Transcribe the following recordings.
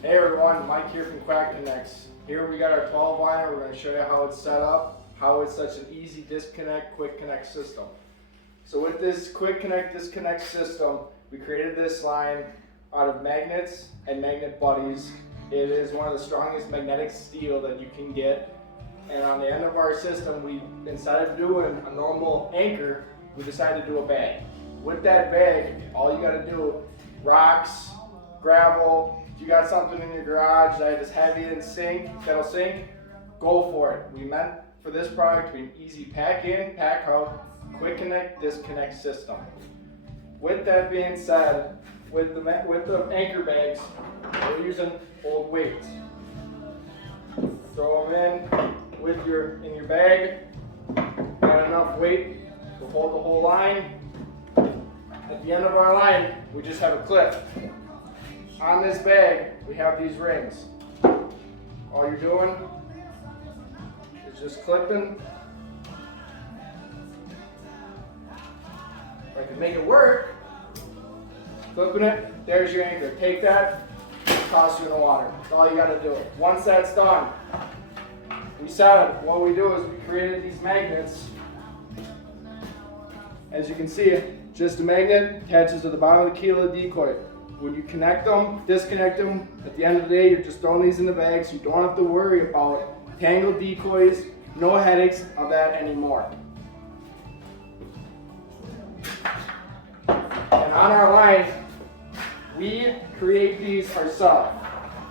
Hey everyone, Mike here from Quackcnx. Here we got our 12 liner. We're going to show you how it's set up, how it's such an easy disconnect, quick connect system. So with this quick connect, disconnect system, we created this line out of magnets and magnet buddies. It is one of the strongest magnetic steel that you can get. And on the end of our system, we, instead of doing a normal anchor, we decided to do a bag. With that bag, all you got to do, rocks, gravel, if you got something in your garage that is heavy and that'll sink, go for it. We meant for this product to be an easy pack in, pack out, quick connect, disconnect system. With that being said, with the anchor bags, we're using old weights. Throw them in your bag. Got enough weight to hold the whole line. At the end of our line, we just have a clip. On this bag, we have these rings. All you're doing is just clipping. If I can make it work, clipping it, there's your anchor. Take that, toss it in the water. That's all you gotta do. Once that's done, we set it. What we do is we created these magnets. As you can see, just a magnet attaches to the bottom of the keel of the decoy. When you connect them, disconnect them, at the end of the day, you're just throwing these in the bag, so you don't have to worry about tangled decoys, no headaches of that anymore. And on our line, we create these ourselves.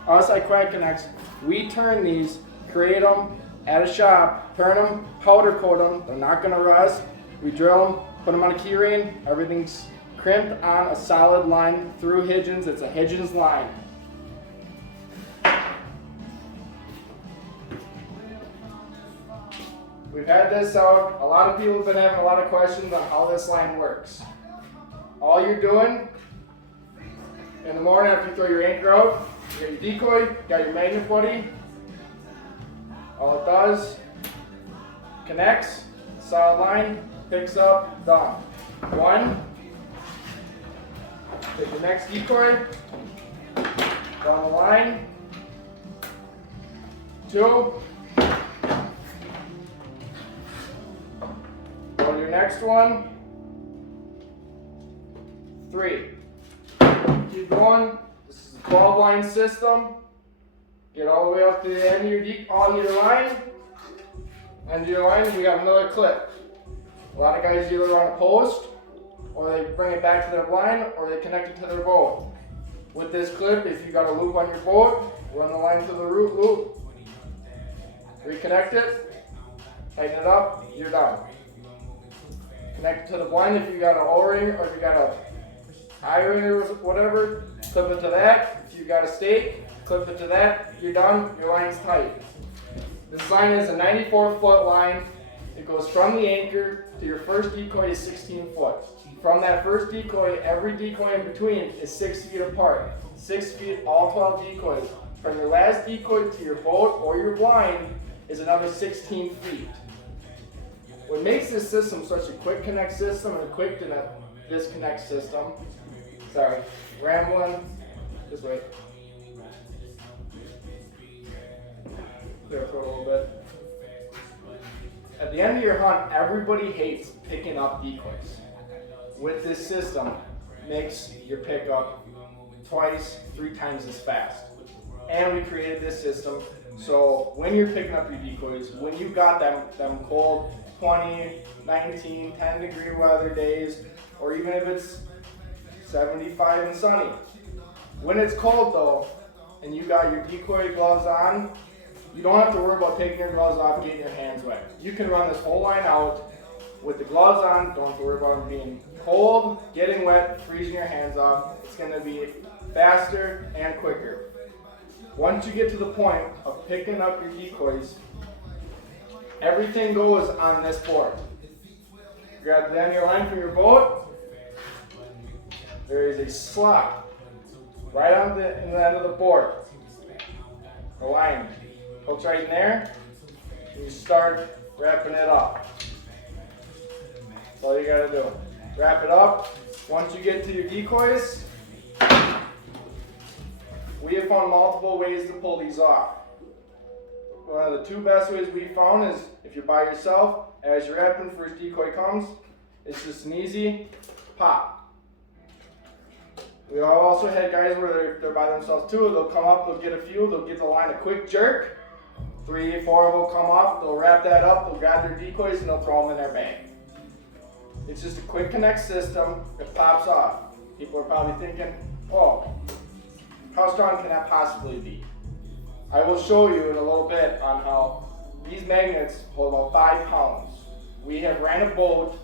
Us at Quackcnx, we turn these, create them at a shop, turn them, powder coat them, they're not gonna rust. We drill them, put them on a key ring, everything's crimped on a solid line through Higgins. It's a Higgins line. We've had this out. A lot of people have been having a lot of questions on how this line works. All you're doing in the morning after you throw your anchor out, you got your decoy, got your magnet buddy. All it does, connects, solid line, picks up, done. One. Take the next decoy, down the line, 2, go to your next one, 3. Keep going. This is a 12 line system. Get all the way up to the end of your line. End of your line, you got another clip. A lot of guys either run a post, or they bring it back to their blind, or they connect it to their boat. With this clip, if you got a loop on your boat, run the line to the root loop, reconnect it, tighten it up, you're done. Connect it to the blind if you got an O-ring, or if you got a I-ring or whatever, clip it to that. If you got a stake, clip it to that, you're done, your line's tight. This line is a 94-foot line. It goes from the anchor to your first decoy is 16 foot. From that first decoy, every decoy in between is 6 feet apart. 6 feet, all 12 decoys. From your last decoy to your boat or your blind is another 16 feet. What makes this system such a quick connect system and a quick disconnect system, sorry, rambling, just wait. Clear for a little bit. At the end of your hunt, everybody hates picking up decoys. With this system, makes your pickup 2, 3 times as fast. And we created this system so when you're picking up your decoys, when you got them cold 20, 19, 10 degree weather days, or even if it's 75 and sunny. When it's cold though, and you got your decoy gloves on, you don't have to worry about taking your gloves off, getting your hands wet. You can run this whole line out with the gloves on, don't have to worry about them being cold, getting wet, freezing your hands off. It's going to be faster and quicker. Once you get to the point of picking up your decoys, everything goes on this board. Grab the end of your line from your boat. There is a slot right on the end of the board. The line hooks right in there, and you start wrapping it up. That's all you gotta do. Wrap it up. Once you get to your decoys, We have found multiple ways to pull these off. One of the two best ways we found is if you're by yourself, as your weapon first decoy comes, it's just an easy pop. We also had guys where they're by themselves too. They'll come up, they'll get a few, they'll give the line a quick jerk. 3, 4 of them come off, they'll wrap that up, they'll grab their decoys and they'll throw them in their bag. It's just a Quackcnx system that pops off. People are probably thinking, oh, how strong can that possibly be? I will show you in a little bit on how these magnets hold about 5 pounds. We have ran a boat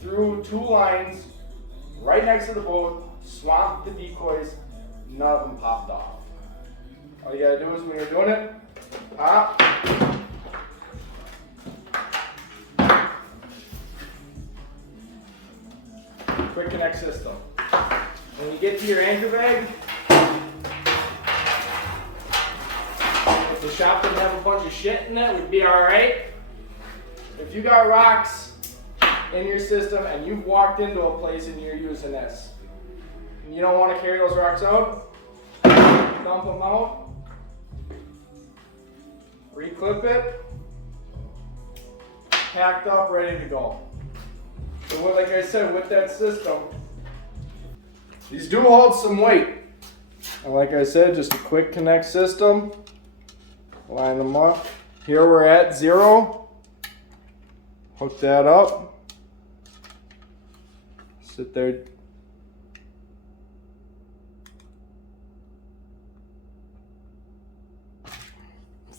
through 2 lines right next to the boat, swamped the decoys, none of them popped off. All you gotta do is when you're doing it, pop. Quackcnx system. When you get to your anchor bag, if the shop didn't have a bunch of shit in it, we'd be alright. If you got rocks in your system and you've walked into a place and you're using this, and you don't want to carry those rocks out, dump them out, reclip it, packed up, ready to go. So like I said, with that system, these do hold some weight. And like I said, just a Quackcnx system. Line them up. Here we're at 0. Hook that up. Sit there.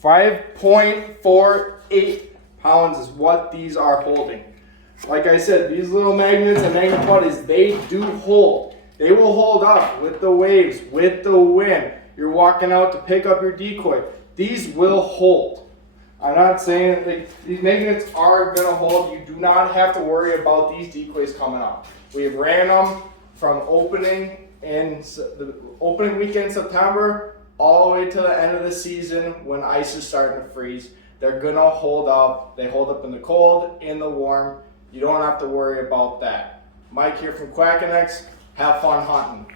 .48 pounds is what these are holding. Like I said, these little magnets and magnet putties, they do hold. They will hold up with the waves, with the wind. You're walking out to pick up your decoy. These will hold. I'm not saying that these magnets are going to hold. You do not have to worry about these decoys coming up. We have ran them from opening in the opening weekend in September all the way to the end of the season when ice is starting to freeze. They're going to hold up. They hold up in the cold, in the warm. You don't have to worry about that. Mike here from Quackcnx. Have fun hunting.